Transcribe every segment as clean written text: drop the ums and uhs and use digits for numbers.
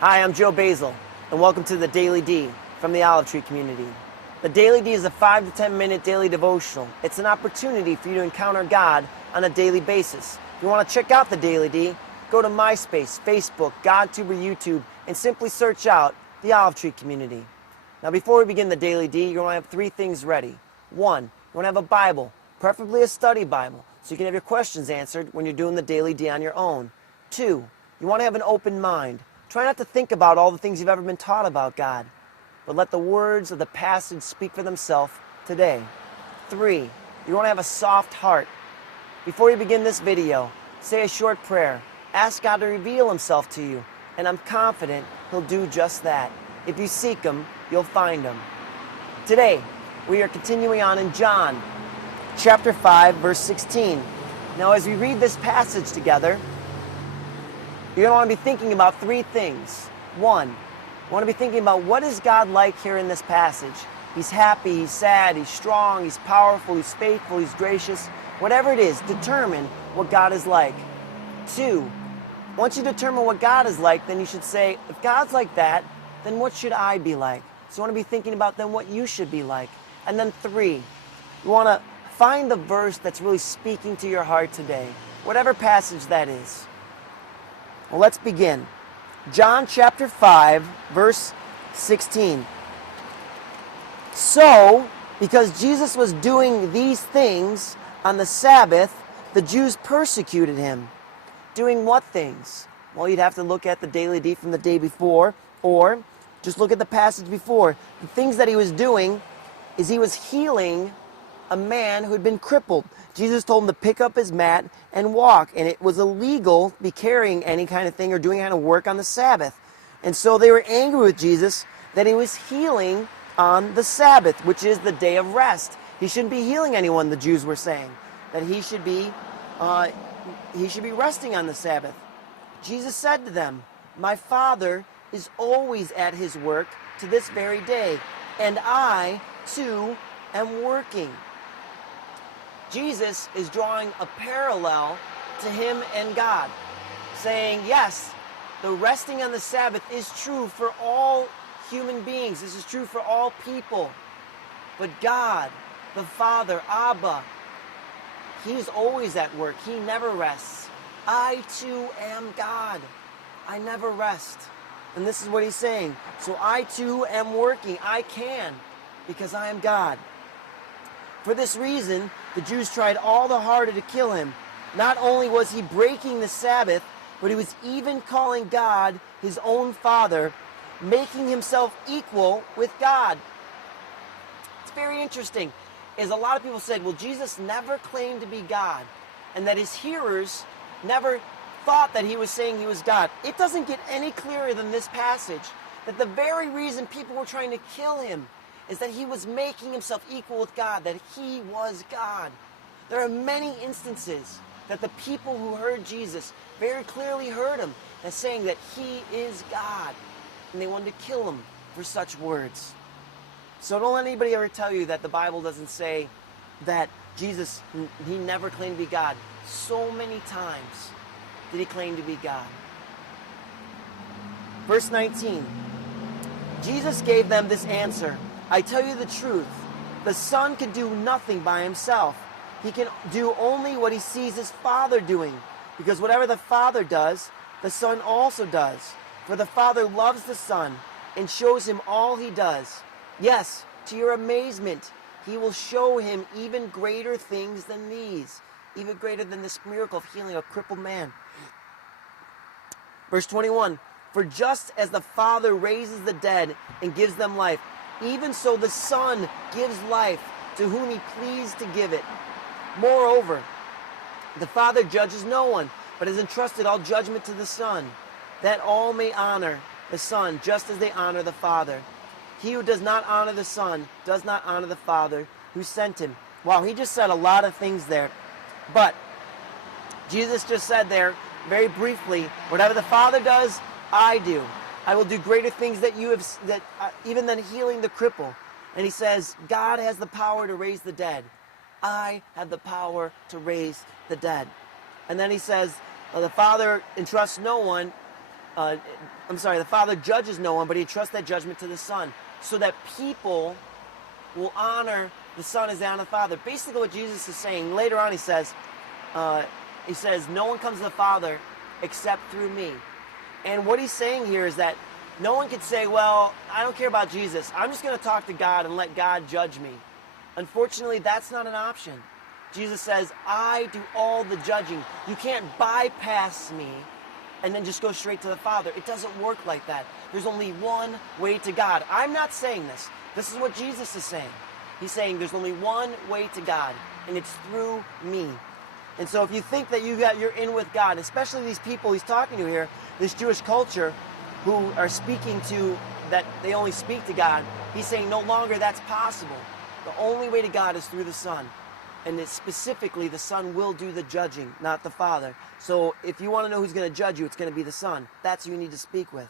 Hi, I'm Joe Basile, and welcome to the Daily D from the Olive Tree community. The Daily D is a 5 to 10 minute daily devotional. It's an opportunity for you to encounter God on a daily basis. If you want to check out the Daily D, go to MySpace, Facebook, GodTube, or YouTube, and simply search out the Olive Tree community. Now, before we begin the Daily D, you're going to have three things ready. One, you want to have a Bible, preferably a study Bible, so you can have your questions answered when you're doing the Daily D on your own. Two, you want to have an open mind. Try not to think about all the things you've ever been taught about God, but let the words of the passage speak for themselves today. Three, you want to have a soft heart. Before you begin this video, say a short prayer. Ask God to reveal Himself to you, and I'm confident He'll do just that. If you seek Him, you'll find Him. Today, we are continuing on in John, chapter 5, verse 16. Now, as we read this passage together, you're going to want to be thinking about three things. One, you want to be thinking about what is God like here in this passage. He's happy, He's sad, He's strong, He's powerful, He's faithful, He's gracious. Whatever it is, determine what God is like. Two, once you determine what God is like, then you should say, if God's like that, then what should I be like? So you want to be thinking about then what you should be like. And then three, you want to find the verse that's really speaking to your heart today, whatever passage that is. Well, let's begin. John chapter 5, verse 16. So, because Jesus was doing these things on the Sabbath, the Jews persecuted Him. Doing what things? Well, you'd have to look at the Daily D from the day before, or just look at the passage before. The things that He was doing is He was healing a man who had been crippled. Jesus told him to pick up his mat and walk, and it was illegal to be carrying any kind of thing or doing any kind of work on the Sabbath. And so they were angry with Jesus that He was healing on the Sabbath, which is the day of rest. He shouldn't be healing anyone, the Jews were saying, that he should be resting on the Sabbath. Jesus said to them, "My Father is always at His work to this very day, and I, too, am working." Jesus is drawing a parallel to Him and God, saying, yes, the resting on the Sabbath is true for all human beings. This is true for all people. But God, the Father, Abba, He's always at work. He never rests. I too am God. I never rest. And this is what He's saying. So I too am working. I can, because I am God. For this reason, the Jews tried all the harder to kill Him. Not only was He breaking the Sabbath, but He was even calling God His own Father, making Himself equal with God. It's very interesting, as a lot of people said, well, Jesus never claimed to be God, and that His hearers never thought that He was saying He was God. It doesn't get any clearer than this passage, that the very reason people were trying to kill Him is that He was making Himself equal with God, that He was God. There are many instances that the people who heard Jesus very clearly heard Him as saying that He is God, and they wanted to kill Him for such words. So don't let anybody ever tell you that the Bible doesn't say that Jesus, He never claimed to be God. So many times did He claim to be God. Verse 19, Jesus gave them this answer, "I tell you the truth, the Son can do nothing by Himself. He can do only what He sees His Father doing, because whatever the Father does, the Son also does. For the Father loves the Son and shows Him all He does. Yes, to your amazement, He will show Him even greater things than these," even greater than this miracle of healing a crippled man. Verse 21, "For just as the Father raises the dead and gives them life, even so the Son gives life to whom He pleased to give it. Moreover, the Father judges no one, but has entrusted all judgment to the Son, that all may honor the Son just as they honor the Father. He who does not honor the Son does not honor the Father who sent Him." Wow, he just said a lot of things there. But Jesus just said there, very briefly, whatever the Father does, I do. I will do greater things that you have, even than healing the cripple. And He says, God has the power to raise the dead. I have the power to raise the dead. And then He says, the Father entrusts no one, the Father judges no one, but he entrusts that judgment to the Son, so that people will honor the Son as they honor the Father. Basically what Jesus is saying, later on he says, no one comes to the Father except through me. And what he's saying here is that no one could say, well, I don't care about Jesus. I'm just going to talk to God and let God judge me. Unfortunately, that's not an option. Jesus says, I do all the judging. You can't bypass me and then just go straight to the Father. It doesn't work like that. There's only one way to God. I'm not saying this. This is what Jesus is saying. He's saying there's only one way to God, and it's through me. And so if you think that you're in with God, especially these people he's talking to here, this Jewish culture who are speaking to, that they only speak to God, he's saying no longer that's possible. The only way to God is through the Son. And it's specifically, the Son will do the judging, not the Father. So if you want to know who's going to judge you, it's going to be the Son. That's who you need to speak with.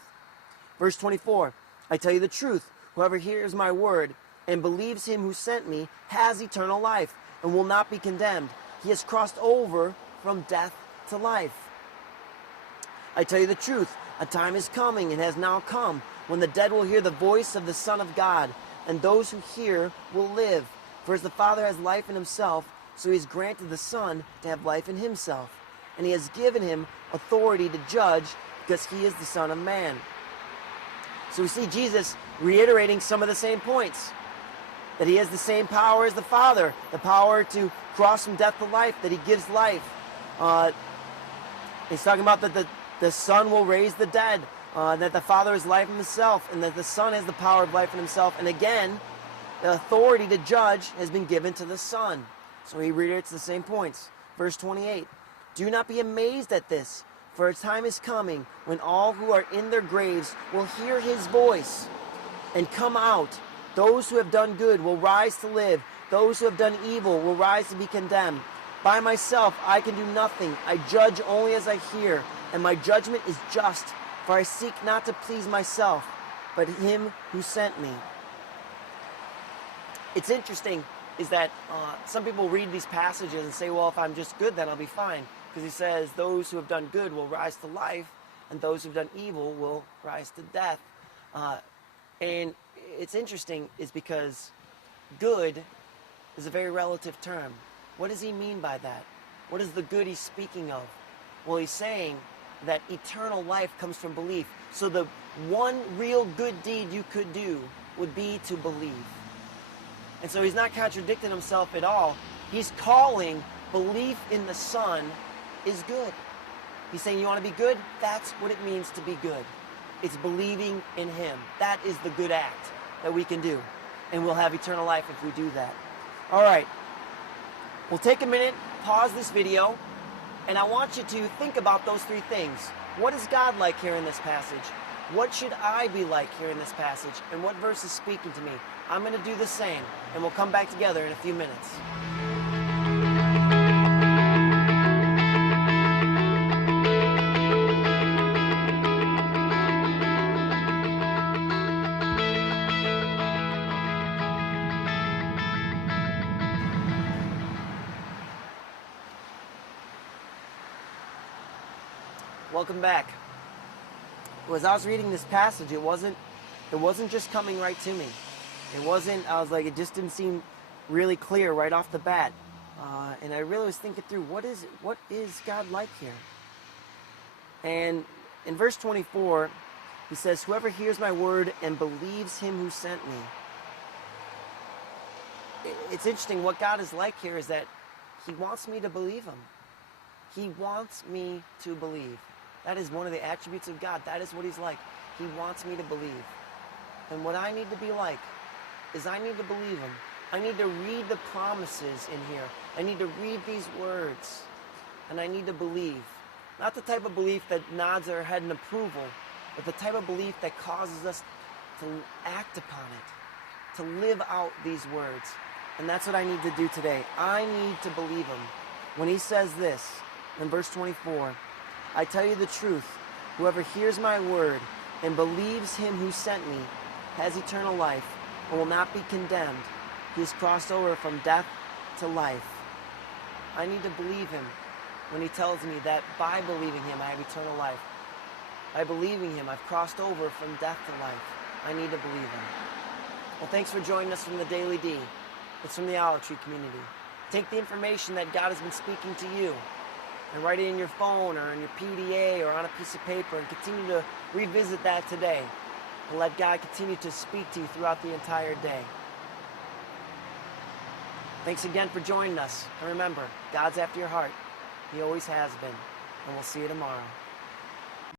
Verse 24, I tell you the truth. Whoever hears my word and believes him who sent me has eternal life and will not be condemned. He has crossed over from death to life. I tell you the truth. A time is coming and has now come when the dead will hear the voice of the Son of God, and those who hear will live. For as the Father has life in himself, so he has granted the Son to have life in himself. And he has given him authority to judge, because he is the Son of Man. So we see Jesus reiterating some of the same points. That he has the same power as the Father. The power to cross from death to life. That he gives life. He's talking about that the Son will raise the dead. That the Father is life in himself. And that the Son has the power of life in himself. And again, the authority to judge has been given to the Son. So he reiterates the same points. Verse 28. Do not be amazed at this, for a time is coming when all who are in their graves will hear his voice and come out. Those who have done good will rise to live. Those who have done evil will rise to be condemned. By myself I can do nothing. I judge only as I hear, and my judgment is just, for I seek not to please myself, but him who sent me. It's interesting is that some people read these passages and say, well, if I'm just good, then I'll be fine. Because he says, those who have done good will rise to life, and those who have done evil will rise to death. And it's interesting is because good is a very relative term. What does he mean by that? What is the good he's speaking of? Well, he's saying that eternal life comes from belief. So the one real good deed you could do would be to believe. And so he's not contradicting himself at all. He's calling belief in the Son is good. He's saying, you want to be good? That's what it means to be good. It's believing in him. That is the good act that we can do. And we'll have eternal life if we do that. All right. We'll take a minute, pause this video, and I want you to think about those three things. What is God like here in this passage? What should I be like here in this passage? And what verse is speaking to me? I'm going to do the same, and we'll come back together in a few minutes. Welcome back. As I was reading this passage, it wasn't just coming right to me. It just didn't seem really clear right off the bat. And I really was thinking through, what is God like here? And in verse 24, he says, whoever hears my word and believes him who sent me. It's interesting, what God is like here is that he wants me to believe him. He wants me to believe. That is one of the attributes of God. That is what he's like. He wants me to believe. And what I need to be like is I need to believe him. I need to read the promises in here. I need to read these words. And I need to believe. Not the type of belief that nods our head in approval, but the type of belief that causes us to act upon it, to live out these words. And that's what I need to do today. I need to believe him. When he says this, in verse 24, I tell you the truth, whoever hears my word and believes him who sent me has eternal life and will not be condemned. He has crossed over from death to life. I need to believe him when he tells me that by believing him I have eternal life. By believing him, I've crossed over from death to life. I need to believe him. Well, thanks for joining us from the Daily D. It's from the Olive Tree community. Take the information that God has been speaking to you and write it in your phone or in your PDA or on a piece of paper and continue to revisit that today and let God continue to speak to you throughout the entire day. Thanks again for joining us. And remember, God's after your heart. He always has been. And we'll see you tomorrow.